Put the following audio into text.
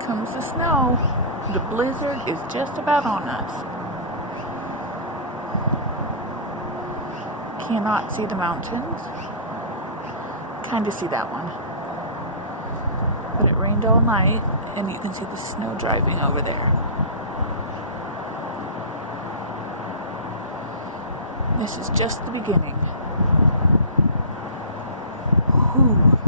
comes the snow. The blizzard is just about on us. Cannot see the mountains. Kind of see that one. But it rained all night, and you can see the snow driving over there. This is just the beginning. Whew.